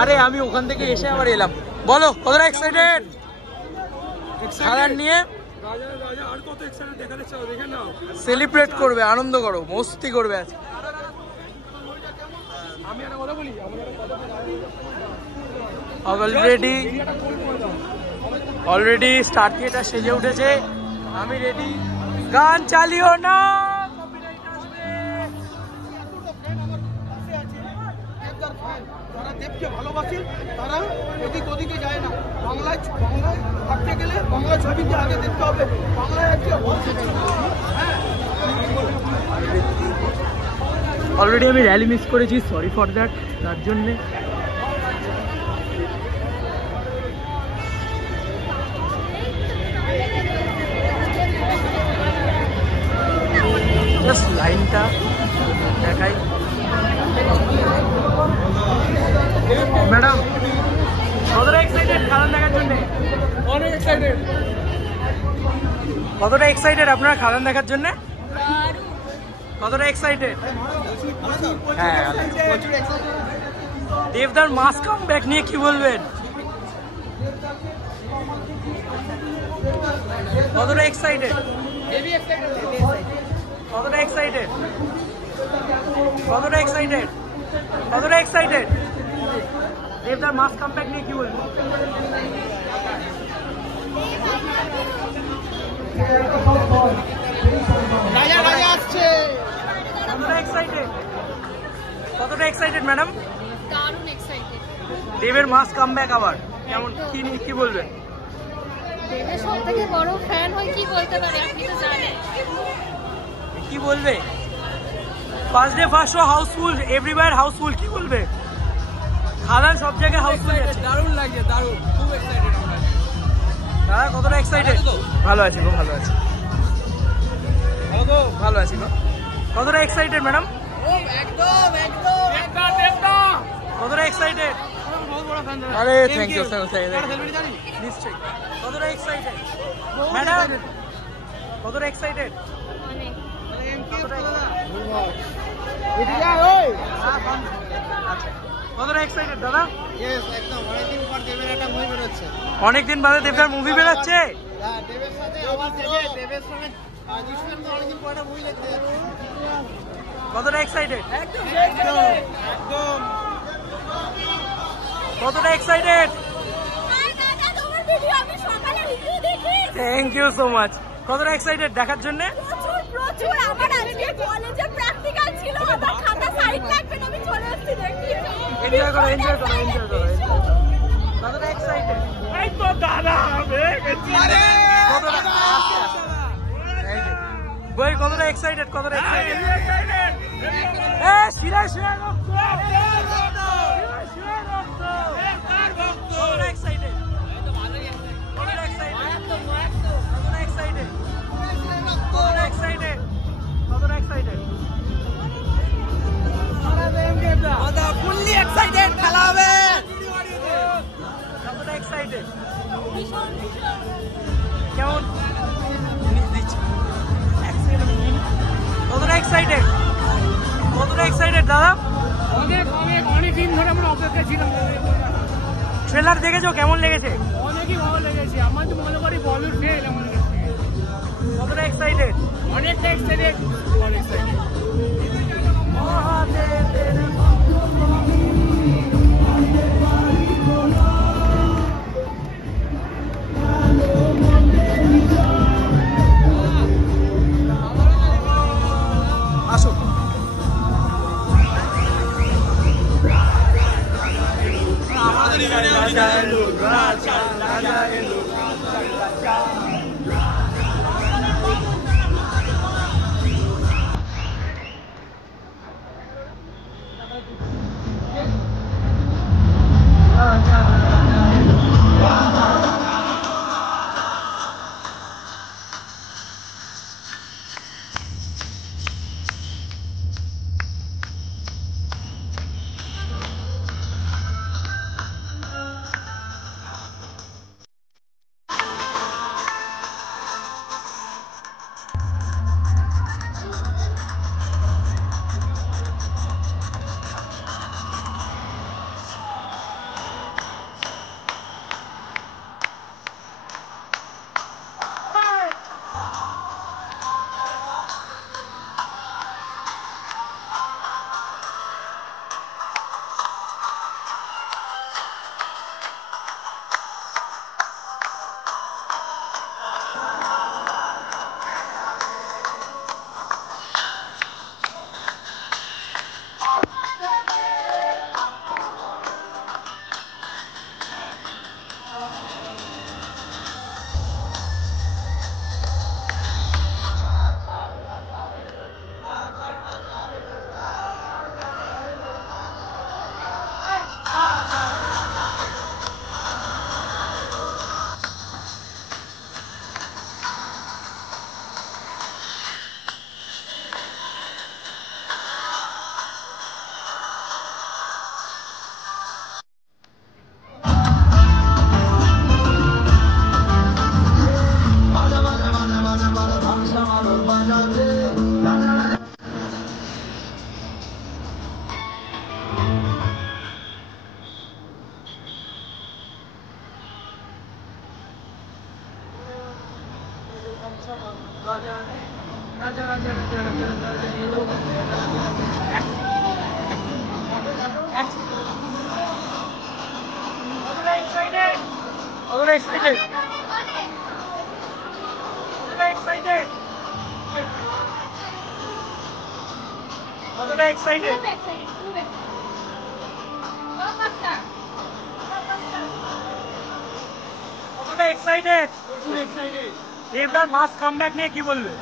আরে আমি ওখান থেকে এসে আবার এলাম। বলো কতটা এক্সাইটেড খেলার নিয়ে? সেলিব্রেট করবে, আনন্দ করো, মস্তি করবে আজ। অলরেডি স্টার থিয়েটার সেজে উঠেছে। আমি রেডি। গান চালিও না। দেবকে ভালোবাসে তারা এদিক ওদিকে যায় না। বাংলায় থাকতে গেলে বাংলা ছবিকে আগে দেখতে হবে। বাংলায় আজকে অলরেডি আমি র্যালি মিস করেছি, সরি ফর দ্যাট। তার জন্যে জাস্ট লাইনটা দেখাই। ম্যাডাম কতটা এক্সাইটেড খেলা দেখার জন্য? অনেক এক্সাইটেড। কতটা এক্সাইটেড আপনারা খেলা দেখার জন্য? কতটা এক্সাইটেড? হ্যাঁ, দেবদার মাস কামব্যাক নিয়ে কি বলবেন? কতটা এক্সাইটেড? কতটা এক্সাইটেড? কতটা এক্সাইটেড? কতটা এক্সাইটেড? দেবদার মাস কামব্যাক নিয়ে কি বলবেন? কতটা এক্সাইটেড? কতটা এক্সাইটেড ম্যাডাম? দারুণ এক্সাইটেড। দেবের মাস কামব্যাক আবার কেমন, কি বলবেন? দেবের সবথেকে বড় ফ্যান হই, কি বলতে পারে, আপনি তো জানেন। কি বলবে? First day first show house full, everywhere house full, কি বলবে? খাদান সব জায়গায় হাউসফুল। দারুণ লাগছে, দারুণ, খুব এক্সাইটেড আমরা। দাদা কতটা এক্সাইটেড? ভালো আছি গো, ভালো আছি, ভালো আছি গো। কতটা এক্সাইটেড ম্যাডাম? একদম একদম কতটা এক্সাইটেড? আরে থ্যাংক ইউ স্যার, নিশ্চয়ই। কতটা এক্সাইটেড ম্যাডাম? কতটা এক্সাইটেড? কতটা এক্সাইটেড দাদা? অনেকদিন বাদে দেবদার মুভি বেরোচ্ছে। কতটা এক্সাইটেড? কতটা excited? Thank you so much. কতটা এক্সাইটেড দেখার জন্য? প্রচুর। আমার আজকে কলেজে প্র্যাকটিক্যাল ছিল, আমার খাতা সাইড লাগবে না, আমি চলে আসছি দেখতে। এনজয় করো, এনজয় করো, এনজয় করো। কতটা এক্সাইটেড? এই তো দাদা হবে গেছি। আরে কতটা বই, কতটা এক্সাইটেড? কতটা এক্সাইটেড? এ শিরা শিরা রক্ত, শিরা রক্ত, কতটা এক্সাইটেড? কতটা এক্সাইটেড? কতটা এক্সাইটেড? কতটা এক্সাইটেড? কতটা এক্সাইটেড? ফুললি এক্সাইটেড, খেলা হবে। কতটা এক্সাইটেড? কেমন দিচ্ছি? কতটা এক্সাইটেড? কতটা এক্সাইটেড দাদা? অনেক দিন ধরে আমরা অপেক্ষা ছিলাম। ট্রেলার দেখেছো, কেমন লেগেছে? অনেকই ভালো লেগেছে। আমার তো মনে করি বলিউড ফেল আমাদের। কতটা এক্সাইটেড? অনেকটা এক্সাইটেড, অনেক এক্সাইটেড। আসো। দেবদাস মাস কামব্যাক নিয়ে কি বলবে?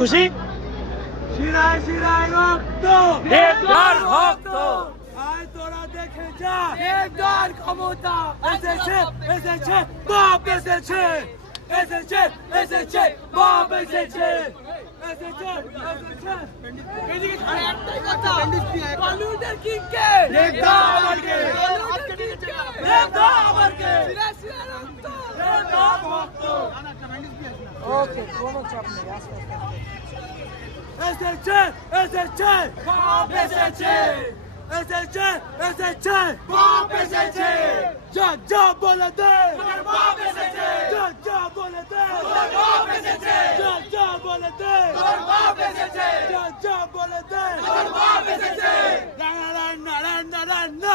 খুশি? শিরায় শিরায় রক্ত, দেবদার ভক্ত, আয় তোরা দেখে যা, দেবদার ক্ষমতা এসেছে, এসেছে, বাপ এসেছে, এসেছে, এসেছে, বাপ এসেছে, এসেছে, এসেছে। এদিকে খালি একটাই কথা, টলিউডের কিংকে দেবদার আমাকে, দেবদার আমাকে, শিরায় শিরায় রক্ত, দেবদার ভক্ত। ওকে, কোনো চাপ নেই, আস্তে আস্তে। এসেছে, এসেছে, বাপ এসেছে, এসেছে, এসেছে, বাপ এসেছে। যা যা বলে দে, তোর বাপ এসেছে। যা যা বলে দে, তোর বাপ এসেছে। যা যা বলে দে, তোর বাপ এসেছে। যা যা বলে দে, তোর বাপ এসেছে। রান্না রান্না রান্না রান্না,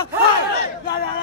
রান্না